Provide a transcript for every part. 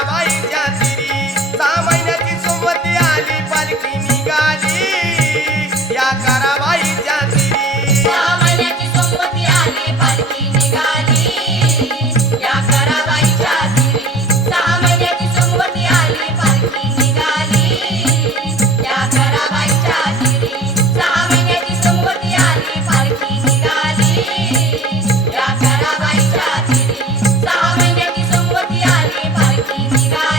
कराबाईच्या तिरी 6 महिन्याची सोमवती आली पालखी निघाली या कराबाईच्या तिरी 6 महिन्याची सोमवती आली पालखी निघाली या कराबाईच्या तिरी 6 महिन्याची सोमवती आली पालखी निघाली या कराबाईच्या तिरी 6 महिन्याची सोमवती आली पालखी निघाली या कराबाईच्या तिरी 6 महिन्याची सोमवती आली पालखी निघाली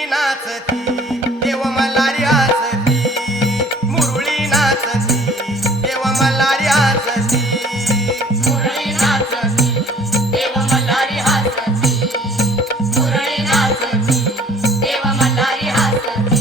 मुरळी नाचती देव मल्हारी हसती, मुरळी नाचती देव मल्हारी हसती. मुरळी नाचती देव मल्हारी हसती, मुरळी नाचती देव मल्हारी हसती.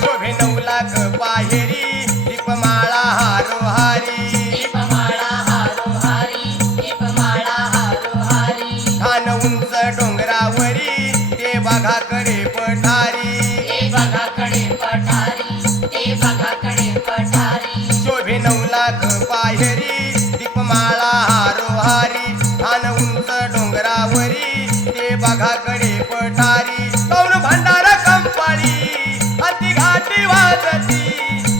शोभे 9 लाख पाहेरी दीपमाळा हारोहारी, दीपमाळा हारोहारी, दीपमाळा हारोहारी. ठाण उंच डोंगरावरी ते बघाकडे पठारी. ते बघाकडे पठारी, ते बघाकडे पठारी. शोभे 9 लाख पाहेरी दीपमाळा हारोहारी, ठाण उंच डोंगरावरी ते बघाकडे पठारी. कौन भंडार कंपाळी अति घाटी वाजती,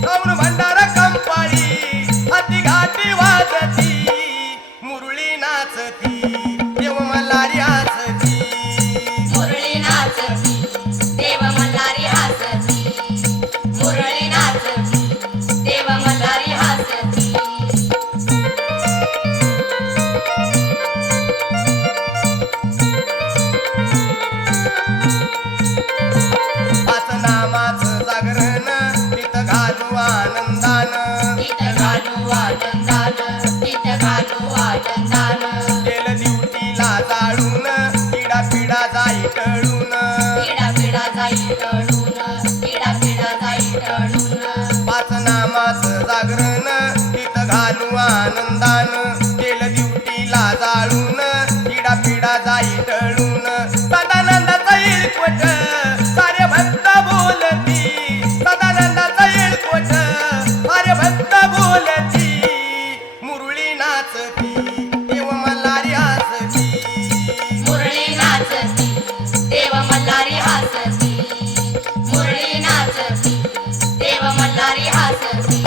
कौन भंडार कंपाळी अति घाटी वाजती. मुरळी नाचती देव मल्हारी हसती, मुरळी नाचती देव मल्हारी हसती, मुरळी नाचती देव मल्हारी हसती. पाच नामाचं जागरण तिथं घालू आनंदानं. तिथं घालू आनंदानं, तिथं घालू आनंदानं. तेल दिवटीला जाळून पिढा पिढा जाई टळून. पिढा पिढा जाई टळून, पिढा पिढा जाई टळून. पाच नामाचं जागरण तिथं घालू आनंदानं. तेल दिवटीला जाळून पिढा पिढा जाई टळून. सदानंदाचा येळकोट सारे भक्त बोलती, सदानंदाचा येळकोट सारे भक्त बोलती. मुरळी नाचती देव मल्हारी हसती, मुरळी नाचती देव मल्हारी हसती, मुरळी नाचती देव मल्हारी हसती.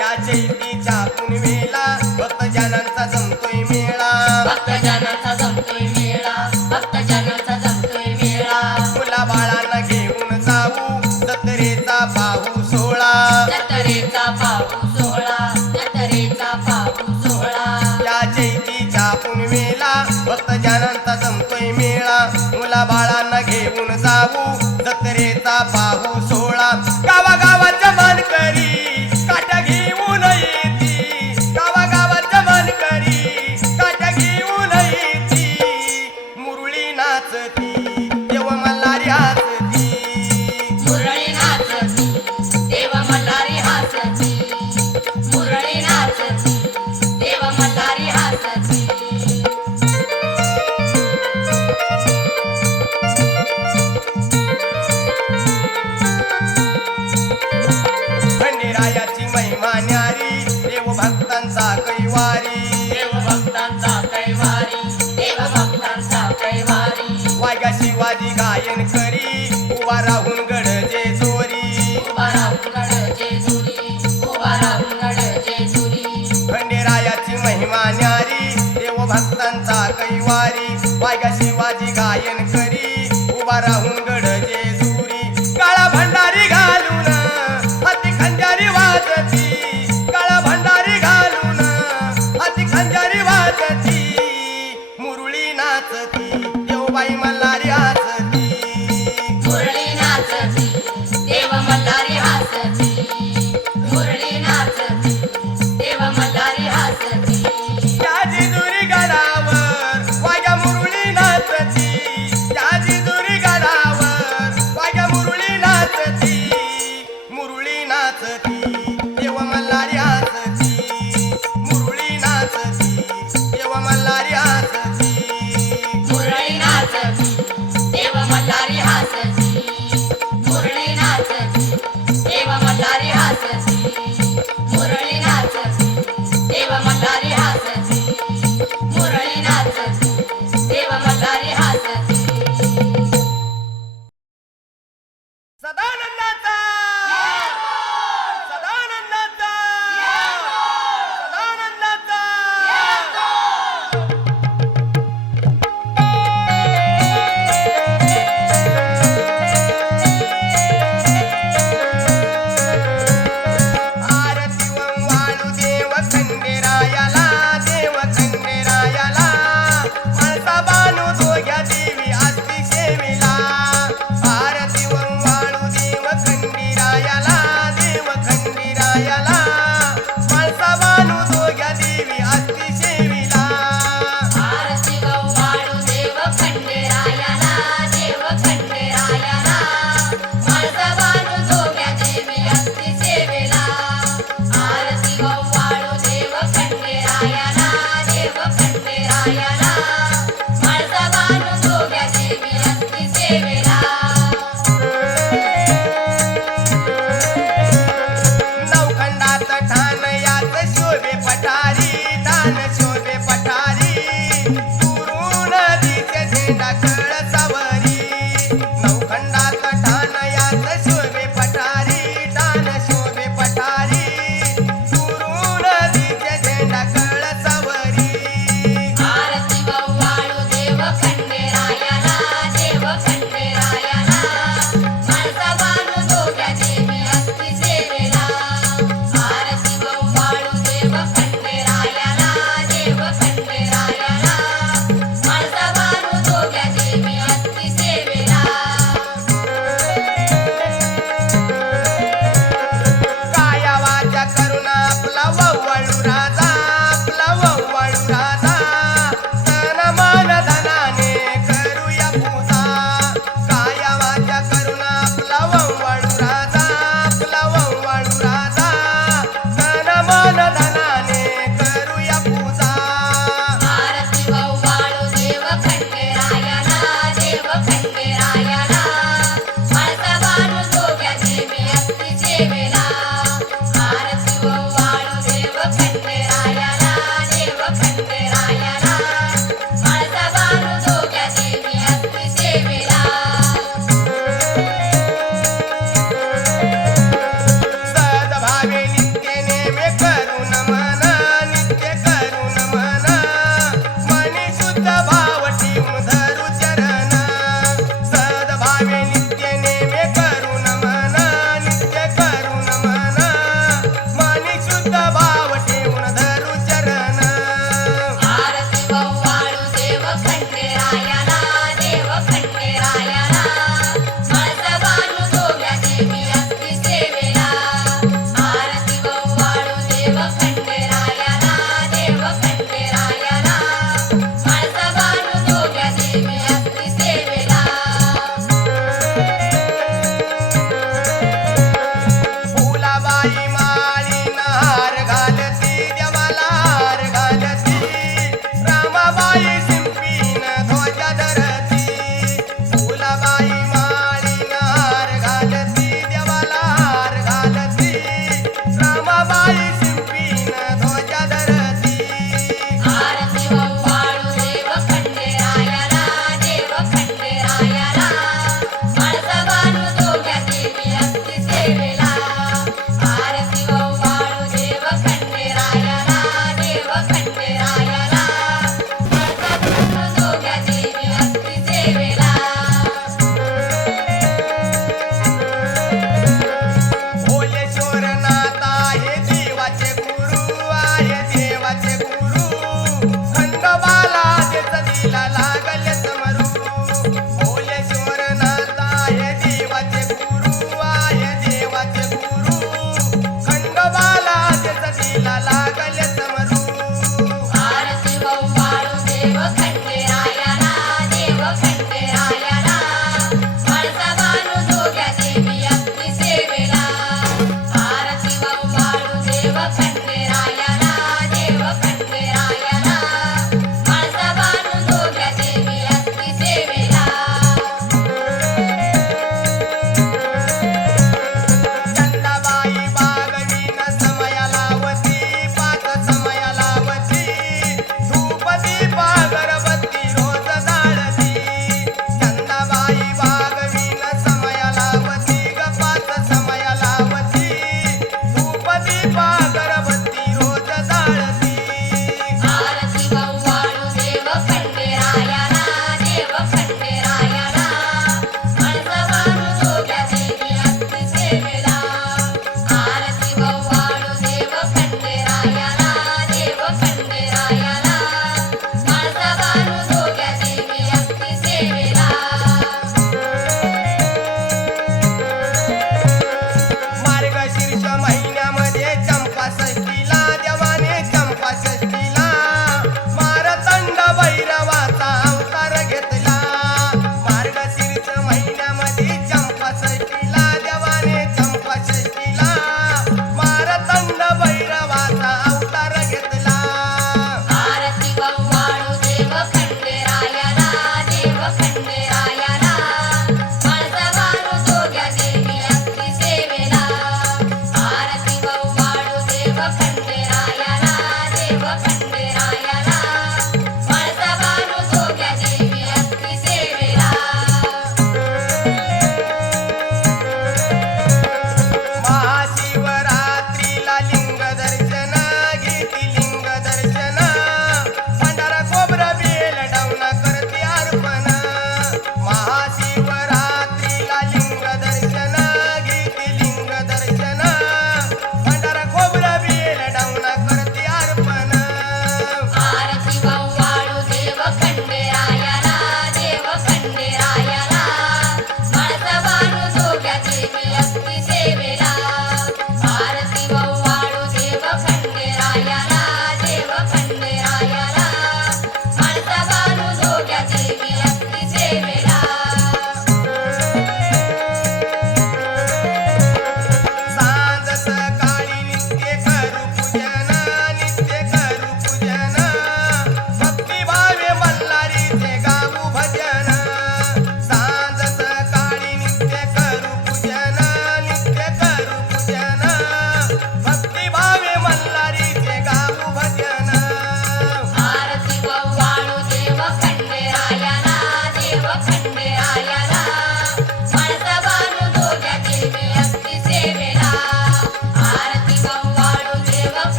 या चैतीच्या पुनवेला भक्तजनांचा जमतोय मेळा. भक्तजनांचा जमतोय मेळा, भक्तजनांचा जमतोय मेळा. मुला बाळांना घेऊन जाऊ जत्रेचा पाहू सोहळा. जत्रेचा पाहू सोहळा, जत्रेचा पाहू सोहळा. या चैतीच्या पुनवेला भक्तजनांचा जमतोय मेळा. मुला बाळांना घेऊन जाऊ जत्रेचा पाहू सोहळा. गावागावाच्या मानकरी काट्या घेऊन येती, गावागावाच्या मानकरी काट्या घेऊन येती. मुरळी नाचती देव मल्हारी हसती, मुरळी नाचती देव मल्हारी हसती, मुरळी नाचती देव मल्हारी हसती. खंडेरायाची महिमा न्यारी देव भक्तांचा कैवारी. देव भक्तांचा कैवारी, देव भक्तांचा कैवारी. वाग्या शिवाजी गायन करी उभा राहून गडजे चोरी. उभा राहून गडजे झुरी, उभा राहून गडजे झुरी. खंडेरायाची महिमा न्यारी देव भक्तांचा कैवारी. वाग्या शिवाजी गायन करी उभा राहून गडजे चोरी. काळा भंडारी घालून अति खंजारी वाजती, काळा भंडारी घालून अति खंजारी वाजती. मुरळी नाचती देवबाई मल्हारी हसती, मुरळी नाचती देव मल्हारी हसती, मुरळी नाचती देव मल्हारी हसती. त्या जिजुरी गडावर वाग्या मुरळी नाचती, त्या जिजुरी गडावर कळसावरी नवखंडात ठाण यात शोभे पठारी ठाण शोभे पठारी दुरून दिसे झेंडा कळसावरी आरती गव्हाळू देव खंडेरायाला देव खंडेरायाला माणसा बांधू दोघ्याचे मी असती सेवेला आरती गव्हाळू देव खंडेरायाला देव खंडेरायाला माणसा बांधू दोघ्याचे मी असती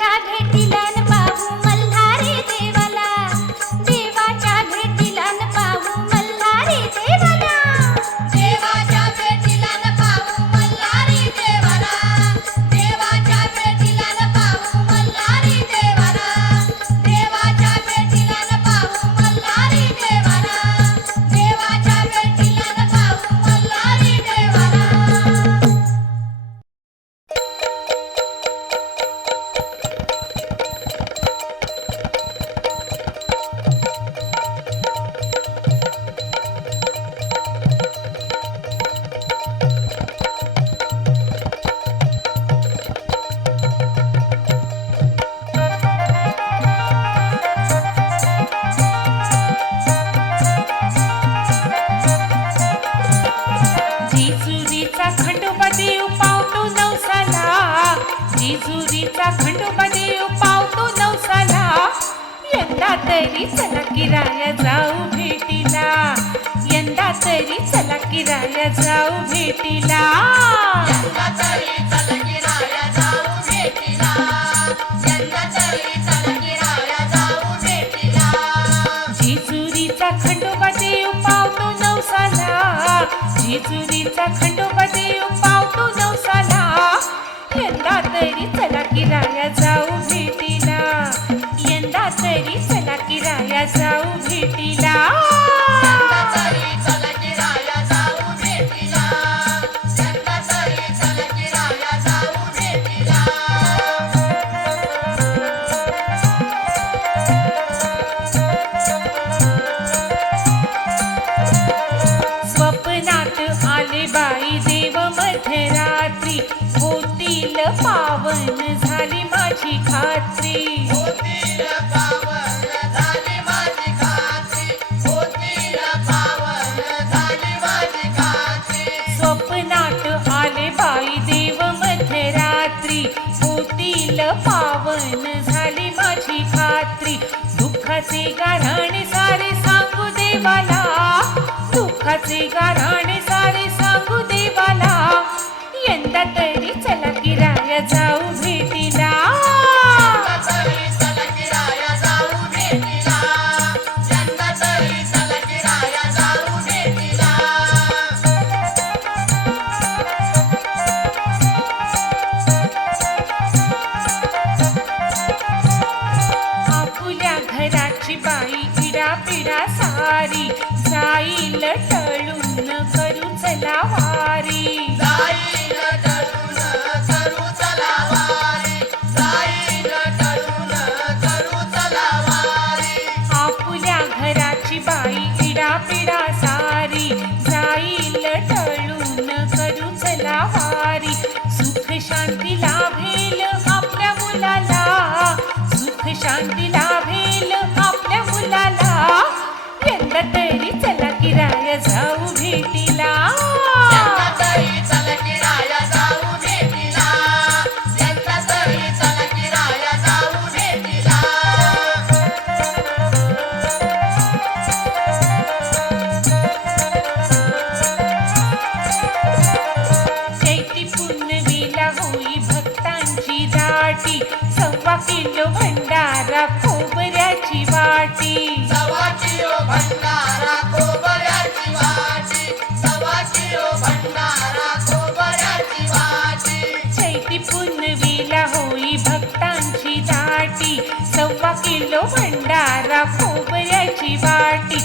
देवाच्या भेटीला न पाहू मल्हारी देवाला, देवाच्या भेटीला न पाहू मल्हारी देवाला. देवाच्या भेटीला न पाहू मल्हारी देवाला, देवाच्या भेटीला न पाहू मल्हारी देवाला, देवाच्या भेटीला न पाहू मल्हारी देवाला, देवाच्या भेटीला न पाहू मल्हारी देवाला. जेजुरीचा खंडोबा देव पावतो नवसाला, जेजुरीचा खंडोबा देव पावतो नवसाला. यंदा तरी चला किराया जाऊ भेटीला, यंदा तरी चला किराया जाऊ भेटीला. यंदा तरी चल गिराया जाऊ भेटीला, यंदा तरी चल गिराया जाऊ भेटीला. जेजुरीचा खंडोबा देव पावतो नवसाला, जेजुरीचा खंडोबा देव पावतो नवसाला. यंदा तरी चला किराया जाऊ भेटीला, यंदा तरी चला किराया जाऊ भेटीला. यंदा तरी चल गिराया जाऊ भेटीला, यंदा तरी चल गिराया जाऊ भेटीला. स्वप्नात आले बाई देव मध्यरात्री, होतील पावन झाली माझी खात्री. होतील पावन झाली माझी खात्री, होतील पावन झाली माझी खात्री. स्वप्नात आले बाई देव मध्यरात्री, होतील पावन झाली माझी खात्री. दुःखाचे गाऱ्हाणे सारे सांगू देवाला, दुःखाचे गाऱ्हाणे सारे सांगू देवाला. यंदा तरी चला किराया जाऊ भेटीला. यंदा तरी चल गिराया जाऊ भेटीला, यंदा तरी चल गिराया जाऊ भेटीला. आपुल्या घराची बाई पिढा सारी, जाईल टळून करू चला वारी. जाईल टळून करू चला वारी, जाईल टळून करू चला वारी. आपुल्या घराची बाई पिढा सारी, जाईल टळून करू चला वारी. सुख शांती लाभेल आपल्या मुलाला, सुख शांती लाभेल आपल्या मुलाला. यंदा तरी चला किराया जाऊ भेटीला. यंदा तरी चल गिराया जाऊ भेटीला, यंदा तरी चल गिराया जाऊ भेटीला. चैती पुनवेला होई भक्तांची दाटी, 1.25 किलो भंडारा खोबऱ्याची वाटी. 1.25 किलो भंडारा खोबऱ्याची वाटी, 1.25 किलो भंडारा खोबऱ्याची वाटी. चैती पुनवेला होई भक्तांची दाटी, 1.25 किलो भंडारा खोबऱ्याची वाटी.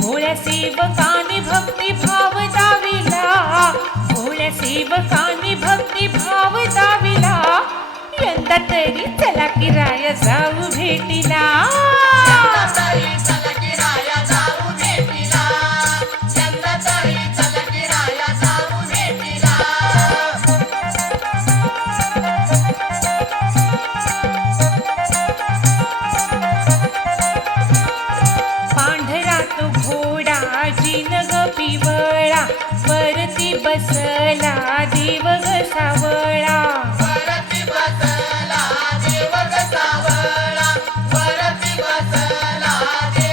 भोळ्या सेवकाने भक्ती भाव दाविला, भोळ्या सेवकाने भक्ती भाव दाविला. यंदा तरी चला किराया जाऊ भेटीला. यंदा तरी चल गिराया जाऊ भेटीला, यंदा तरी चल गिराया जाऊ भेटीला. पांढरा तो घोडा जिनग पिवळा, वरती बसला देव ग सावळा. वरती बसला देव ग सावळा, वरती बसला देव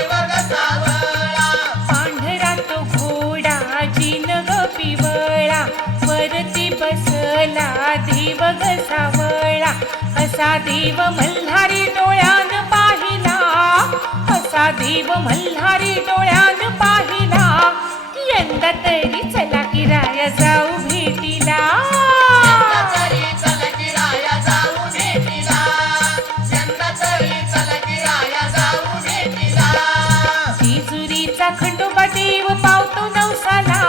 असा देव मल्हारी डोळ्यान पाहिला, असा देव मल्हारी डोळ्यान पाहिला. यंदा तरी चला की राया जाऊ भेटीला. यंदा तरी चल की राया जाऊ भेटीला. यंदा तरी चल की राया जाऊ भेटीला. जेजुरीचा खंडोबा देव पावतो नवसाला,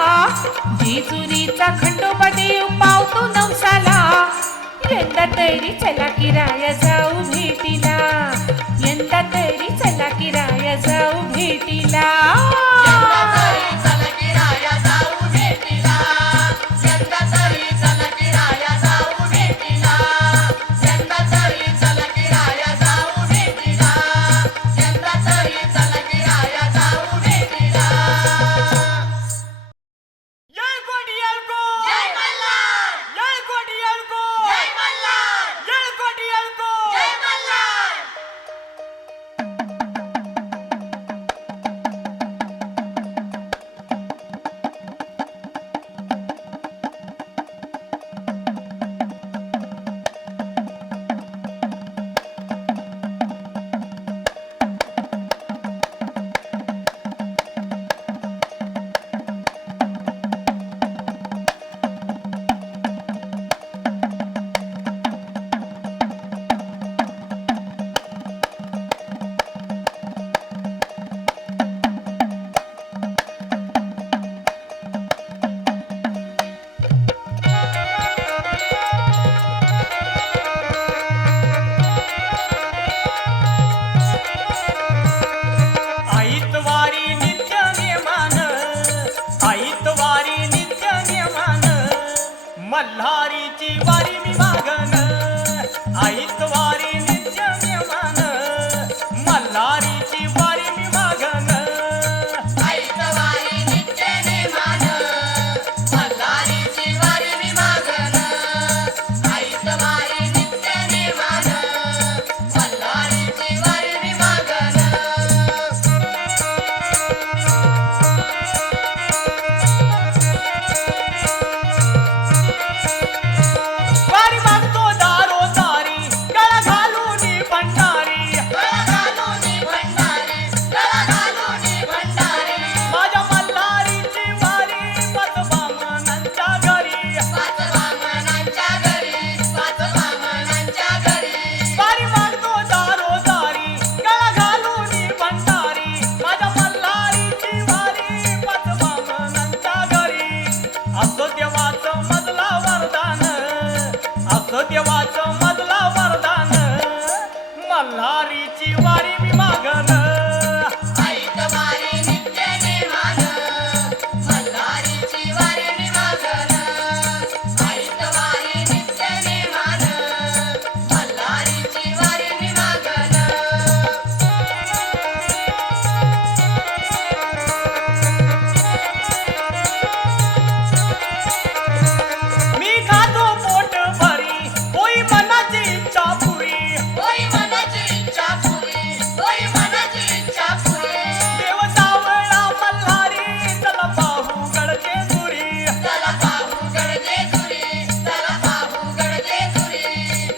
जेजुरीचा खंडोबा देव पावतो नवसाला. यंदा तरी चला की राया जाऊ भेटीला, यंदा तरी चला की राया जाऊ भेटीला. यंदा तरी चल की राया जाऊ भेटीला. यंदा तरी चल की राया जाऊ भेटीला. यंदा तरी चल की राया जाऊ भेटीला. यंदा तरी चल की राया जाऊ भेटीला. जय कोटियालको जय मल्हार. जय कोटियालको जय मल्हार. जय कोटियालको जय मल्हार. आईतवारी नित्य नेमान, आईतवारी नित्य नेमान, मल्हारीची वारी मी मागन. आईतवारी नित्य नेमान, मल्हारीची वारी मी मागन. आईतवारी नित्य नेमान, मल्हारीची वारी मी मागन. आईतवारी नित्य नेमान, मल्हारीची वारी मी मागन. वारी मागतो दारो दारी, गळा घालून भंडारी. गळा घालूनी भंडारी, गळा घालूनी भंडारी. माझ्या मल्हारीची वारी पतबामणांच्या घरी. पाच बामणांच्या घरी, पाच बामणांच्या घरी. वारी मागतो दारो दारी, गळा घालून भंडारी. माझ्या मल्हारीची वारी पतबामणांच्या घरी. असं देवाचं मधला वरदान, असं देवाचं मधला वरदान, मल्हारीची वारी मी मागन. आईतवारी नित्य नेमान, मल्हारीची वारी मी मागन. आईतवारी नित्य नेमान, मल्हारीची वारी मी मागन. मी खातो पोट भरी, होई मनाची इच्छा पुरी. होई मनाची इच्छा पुरी, होई मनाची इच्छा पुरी. देव सावळा मल्हारी, चला पाहू गडचे सुरी. चला पाहू गडजे सुरी, चला पाहू गडजे सुरी.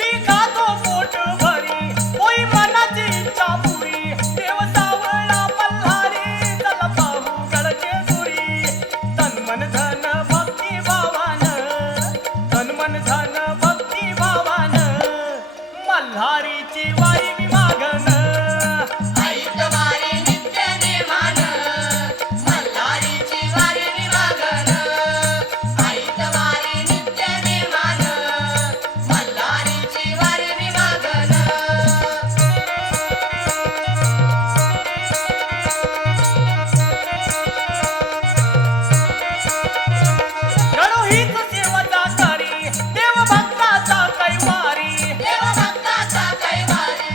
मी खातो पोट भरी, होई मनाची इच्छा पुरी. देव सावळा मल्हारी, चला पाहू गडचे सुरी. तन मन धन भक्ती भावान, तन मन धन भक्ती भावान, मल्हारीची वारी मी मागन. आईतवारी नित्य नेमान, मल्हारीची वारी मी मागन. आईतवारी नित्य नेमान, मल्हारीची वारी मी मागन. गणू हीच सेवता करी, देव भक्ताचा कैवारी. देवभक्ताचा कैवारी,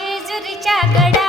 जेजुरीच्या गडावर